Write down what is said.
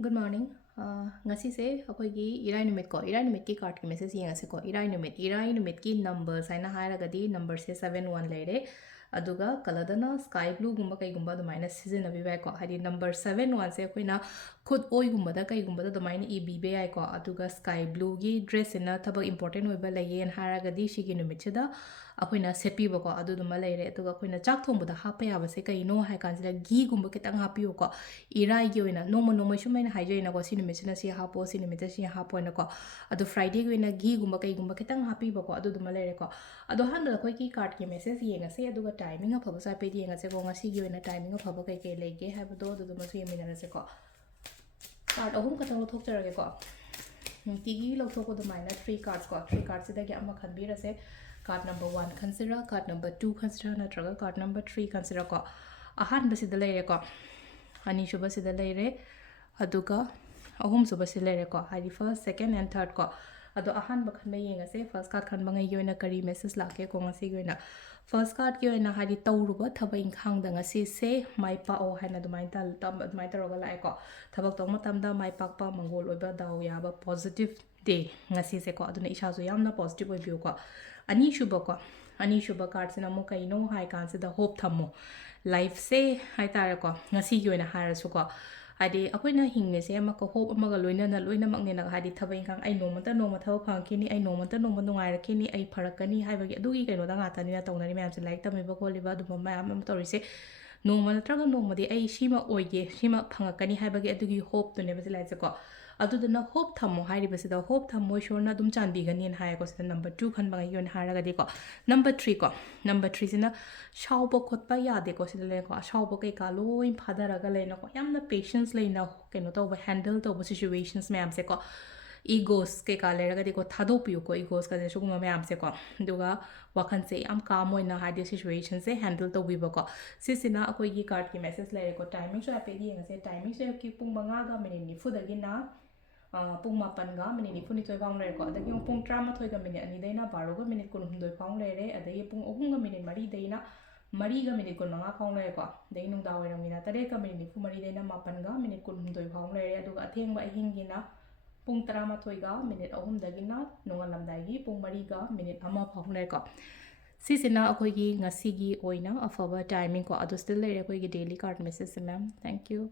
Good morning. Ngasi se akoigi irai numit ko irai numit ki card ki message yenga se ko irai numit ki numbers aina haira gadi number se 71 leire aduga color sky blue gumba kai gumba do minus season abi bai ko hadi number 71 se koina khud oi gumba da kai gumba do minus e b be ai ko aduga sky blue gi dress ina thaba important oi ba layen haira gadi shigi numit se da akoina sepi ba ko adu duma leire aduga koina chak thong ba da hapa ya ba se kai no hai kan sila gi gumba kitang happy ko irai gi oina no shumaina haijai na ko si numit na si hapo si numit si hapo na ko adu friday gi oina gi gumba kai gumba kitang happy ba ko adu duma leire ko ado han da koi ki card ki message yenga se aduga timing of phaba sa pe di yenga se ko ngasi gi oina timing of phaba kai kai lege ha ba do adu duma su yemina na se ko card ahum ka tang thok charage ko tigi lo thok ko do minus 3 cards ko 3 cards se da gi amma khan bi ra se card number 1 consider card number 2 consider na traga card number 3 consider ko ahan ba se da leire ko ani shuba se da leire aduga ahum suba se leire ko hadi first second and third ko ado ahan ba khan ba yenga se first card khan ba ngai yoina kari message la ke ko ngasi gi oina first card gi oina hadi tawruba thaba inkhang da ngasi se mai pa o haina dumai dal tam dumai taroga la ko thabak tong matam da mai pak pa mangol oiba daw ya ba positive day ngasi se ko aduna isha so yamna positive oi biu ko ani shuba card sina mo kai no hai kan se da hope thamo life se hai tare ko ngasi gi oina hara su ko hadi akoina hingne se ama ko hope ama ga loina na loina makne na hadi thabai kang ai no mata no ma thaw phang kini ai no mata no ma nungai ra kini ai pharakani hai bagi adu gi kaino da nga tani na tongnani mayam se like tami ba ko liba du mayam am tori se no ma traga no ma di ai shima oige shima phangakani hai bagi adu gi hope to ne ba se lai se ko adu na hope thamo hai ri ba se da hope thamo shor na dum chan bi gani hai ko se number 2 khan ba yon hara ga di ko number 3 sina shaw bo khot pa ya de ko se le ko shaw bo kai ka loin phada ra ga le na ko yamna patience le na kaino to ba handle to ba situations mayam se ko egos ke ka le ra ga di ko thado piu ko egos ka je shu ma mayam se ko duga wakhan se am calm oina ha de situation se handle to bi ba ko sisina akoi gi card ki message le ko timing so ape di se timing se ki pung manga ga minute ni fu da gi na pung mapan ga minute ni fu ni toi bang le ko da gi pung trama thoi ga minute ani dai na baro ga minute kun hum doi phang le re adai pung ohum ga minute mari dai na mari ga minute kun manga phang le ko dai nung da wai ramina tare ka minute ni fu mari dai na mapan ga minute kun hum doi phang le re adu ga atheng ba hing gi na pung trama thoi ga minute ahum da gi na nunga lam dai gi pung mari ga minute ama phang le ko sisina akoi gi ngasi gi oina afaba timing ko adu still le re koi gi daily card message ma'am thank you